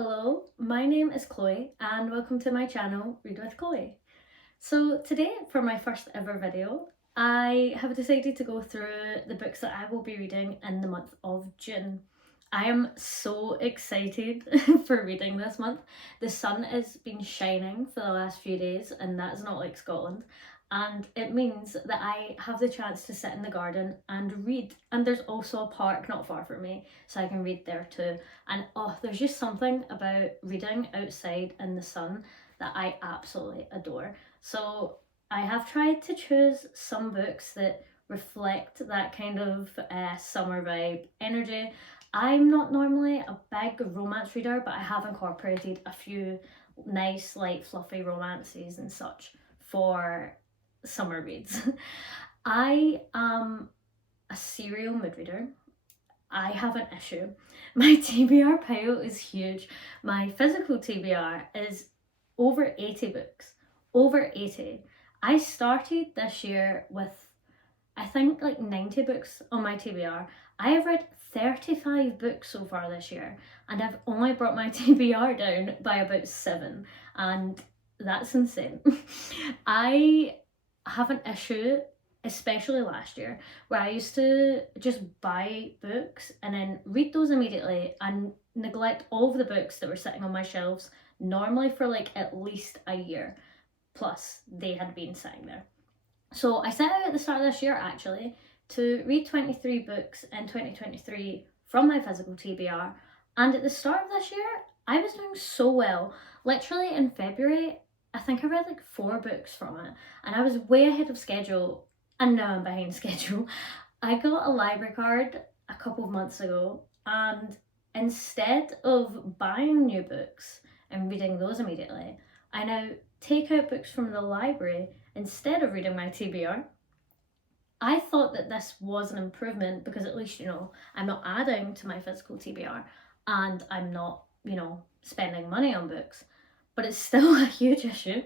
Hello, my name is Chloe and welcome to my channel, Read with Chloe. So today, for my first ever video, I have decided to go through the books that I will be reading in the month of June. I am so excited for reading this month. The sun has been shining for the last few days and that's not like Scotland. And it means that I have the chance to sit in the garden and read. And there's also a park not far from me, so I can read there too. And there's just something about reading outside in the sun that I absolutely adore. So I have tried to choose some books that reflect that kind of summer vibe energy. I'm not normally a big romance reader, but I have incorporated a few nice, light, fluffy romances and such for summer reads. I am a serial mood reader. I have an issue. My TBR pile is huge. My physical TBR is over 80 books. Over 80. I started this year with, I think, like 90 books on my TBR. I have read 35 books so far this year, and I've only brought my TBR down by about 7, and that's insane. I have an issue, especially last year, where I used to just buy books and then read those immediately and neglect all of the books that were sitting on my shelves, normally for like at least a year plus they had been sitting there. So I set out at the start of this year actually to read 23 books in 2023 from my physical TBR, and at the start of this year I was doing so well. Literally in February I think I read like 4 books from it and I was way ahead of schedule, and now I'm behind schedule. I got a library card a couple of months ago, and instead of buying new books and reading those immediately, I now take out books from the library instead of reading my TBR. I thought that this was an improvement because at least, I'm not adding to my physical TBR and I'm not, spending money on books, but it's still a huge issue.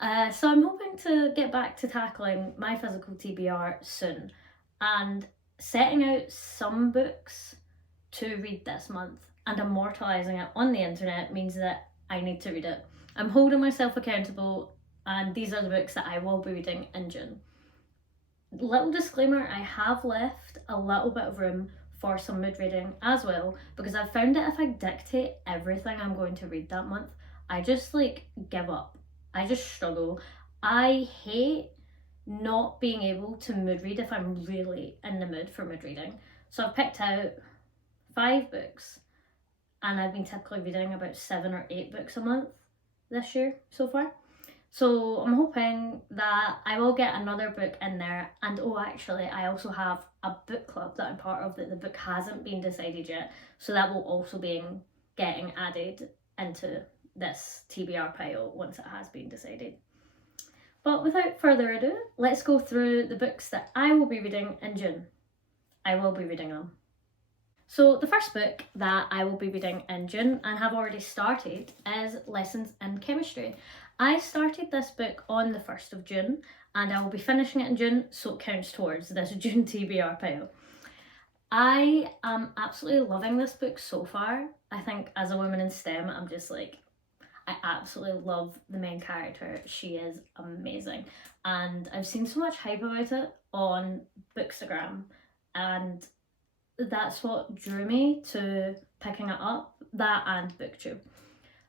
So I'm hoping to get back to tackling my physical TBR soon and setting out some books to read this month, and immortalising it on the internet means that I need to read it. I'm holding myself accountable, and these are the books that I will be reading in June. Little disclaimer, I have left a little bit of room for some mood reading as well, because I've found that if I dictate everything I'm going to read that month, I just give up. I just struggle. I hate not being able to mood read if I'm really in the mood for mood reading. So I've picked out 5 books, and I've been typically reading about 7 or 8 books a month this year so far. So I'm hoping that I will get another book in there. And actually I also have a book club that I'm part of that the book hasn't been decided yet, so that will also be getting added into this TBR pile once it has been decided. But without further ado, let's go through the books that I will be reading in June. I will be reading them. So the first book that I will be reading in June, and have already started, is Lessons in Chemistry. I started this book on the 1st of June and I will be finishing it in June, so it counts towards this June TBR pile. I am absolutely loving this book so far. I think as a woman in STEM, I'm just I absolutely love the main character. She is amazing. And I've seen so much hype about it on Bookstagram, and that's what drew me to picking it up, that and BookTube.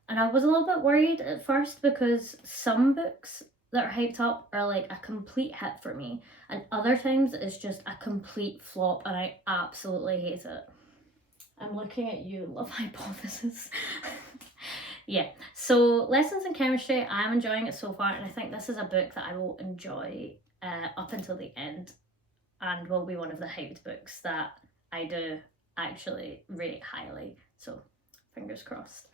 And I was a little bit worried at first because some books that are hyped up are a complete hit for me, and other times it's just a complete flop and I absolutely hate it. I'm looking at you, Love Hypothesis. Yeah, so Lessons in Chemistry, I'm enjoying it so far, and I think this is a book that I will enjoy up until the end, and will be one of the hyped books that I do actually rate highly, so fingers crossed.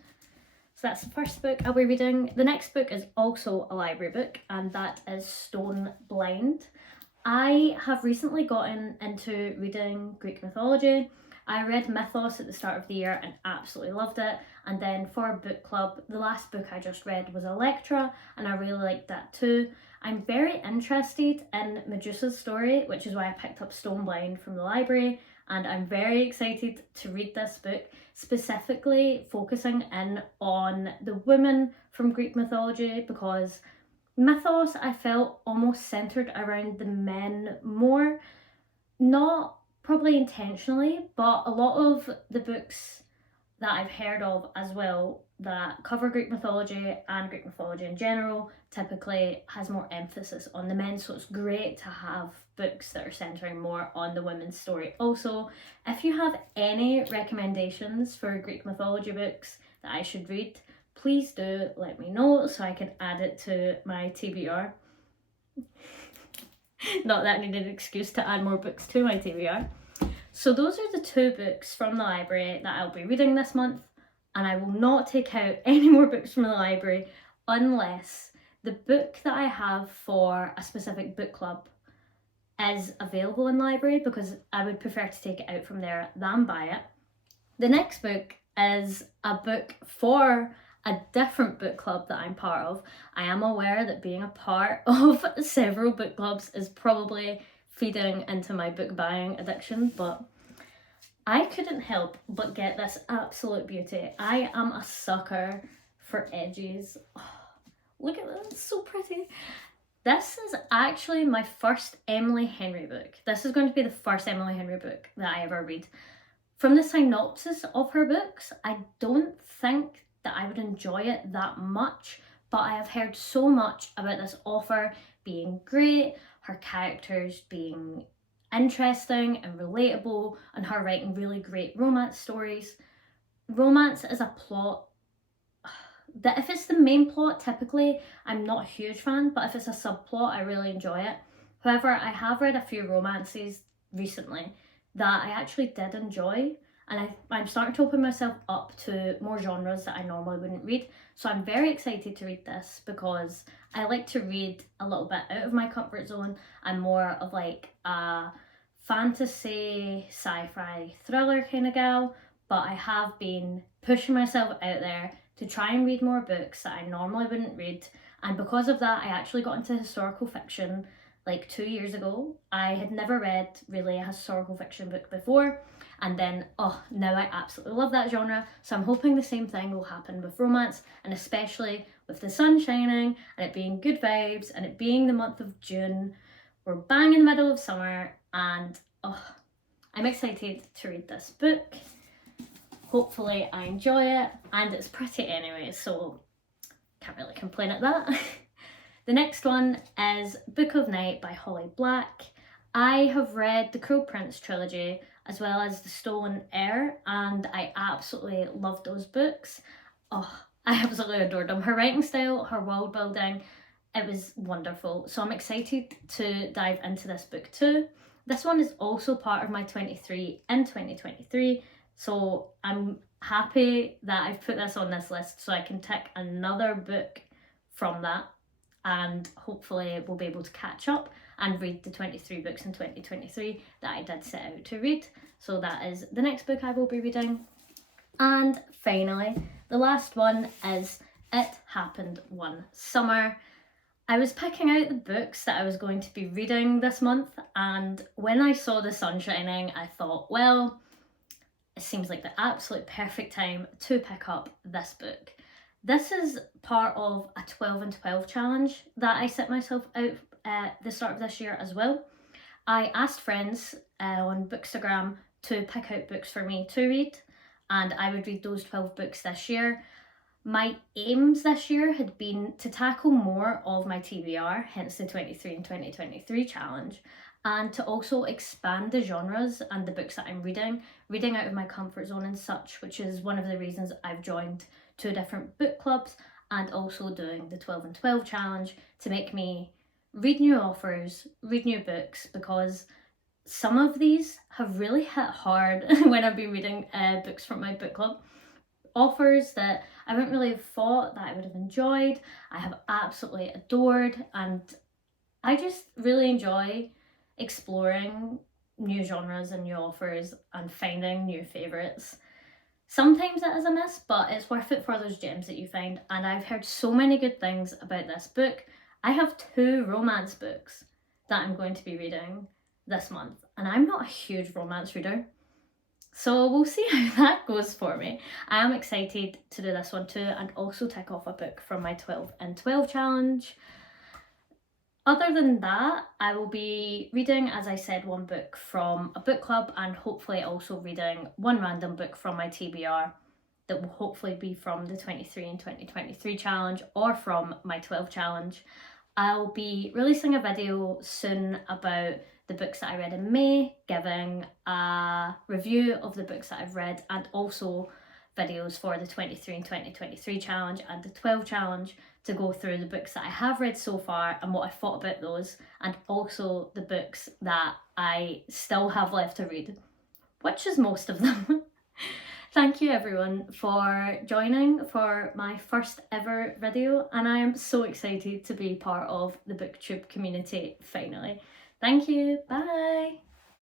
So that's the first book I'll be reading. The next book is also a library book, and that is Stormblind. I have recently gotten into reading Greek mythology. I read Mythos at the start of the year and absolutely loved it. And then for book club, the last book I just read was Electra, and I really liked that too. I'm very interested in Medusa's story, which is why I picked up Stormblind from the library. and I'm very excited to read this book, specifically focusing in on the women from Greek mythology, because mythos I felt almost centered around the men more, not probably intentionally, but a lot of the books that I've heard of as well that cover Greek mythology and Greek mythology in general typically has more emphasis on the men, so it's great to have books that are centering more on the women's story. Also, if you have any recommendations for Greek mythology books that I should read, please do let me know so I can add it to my TBR. Not that I need an excuse to add more books to my TBR. So those are the 2 books from the library that I'll be reading this month, and I will not take out any more books from the library unless the book that I have for a specific book club is available in the library, because I would prefer to take it out from there than buy it. The next book is a book for a different book club that I'm part of. I am aware that being a part of several book clubs is probably feeding into my book buying addiction, but I couldn't help but get this absolute beauty. I am a sucker for edges. Oh, look at this, it's so pretty. This is actually my first Emily Henry book. This is going to be the first Emily Henry book that I ever read. From the synopsis of her books, I don't think that I would enjoy it that much, but I have heard so much about this author being great, her characters being interesting and relatable, and her writing really great romance stories. Romance is a plot that if it's the main plot, typically I'm not a huge fan, but if it's a subplot, I really enjoy it. However, I have read a few romances recently that I actually did enjoy, and I'm starting to open myself up to more genres that I normally wouldn't read. So I'm very excited to read this because I like to read a little bit out of my comfort zone. I'm more of like a fantasy, sci-fi, thriller kind of gal, but I have been pushing myself out there to try and read more books that I normally wouldn't read. And because of that, I actually got into historical fiction like 2 years ago. I had never read really a historical fiction book before, and then now I absolutely love that genre. So I'm hoping the same thing will happen with romance, and especially with the sun shining and it being good vibes and it being the month of June. We're bang in the middle of summer, and I'm excited to read this book. Hopefully I enjoy it, and it's pretty anyway, so can't really complain at that. The next one is Book of Night by Holly Black. I have read the Cruel Prince trilogy as well as The Stolen Heir, and I absolutely loved those books. I absolutely adored them. Her writing style, her world building, it was wonderful. So I'm excited to dive into this book too. This one is also part of my 23 in 2023, so I'm happy that I've put this on this list so I can tick another book from that, and hopefully we'll be able to catch up and read the 23 books in 2023 that I did set out to read. So that is the next book I will be reading. And finally, the last one is It Happened One Summer. I was picking out the books that I was going to be reading this month, and when I saw the sun shining, I thought, well, it seems like the absolute perfect time to pick up this book. This is part of a 12 and 12 challenge that I set myself out at the start of this year as well. I asked friends on Bookstagram to pick out books for me to read, and I would read those 12 books this year. My aims this year had been to tackle more of my TBR, hence the 23 and 2023 challenge, and to also expand the genres and the books that I'm reading out of my comfort zone and such, which is one of the reasons I've joined 2 different book clubs and also doing the 12 and 12 challenge to make me read new authors, read new books, because some of these have really hit hard when I've been reading books from my book club. Authors that I wouldn't really have thought that I would have enjoyed, I have absolutely adored, and I just really enjoy exploring new genres and new authors and finding new favourites. Sometimes it is a miss, but it's worth it for those gems that you find, and I've heard so many good things about this book. I have 2 romance books that I'm going to be reading this month, and I'm not a huge romance reader. So we'll see how that goes for me. I am excited to do this one too, and also tick off a book from my 12 in 12 challenge. Other than that, I will be reading, as I said, one book from a book club, and hopefully also reading one random book from my TBR that will hopefully be from the 23 and 2023 challenge or from my 12 challenge. I'll be releasing a video soon about the books that I read in May, giving a review of the books that I've read, and also videos for the 23 and 2023 challenge and the 12 challenge to go through the books that I have read so far and what I thought about those, and also the books that I still have left to read, which is most of them. Thank you everyone for joining for my first ever video, and I am so excited to be part of the booktube community finally. Thank you, bye!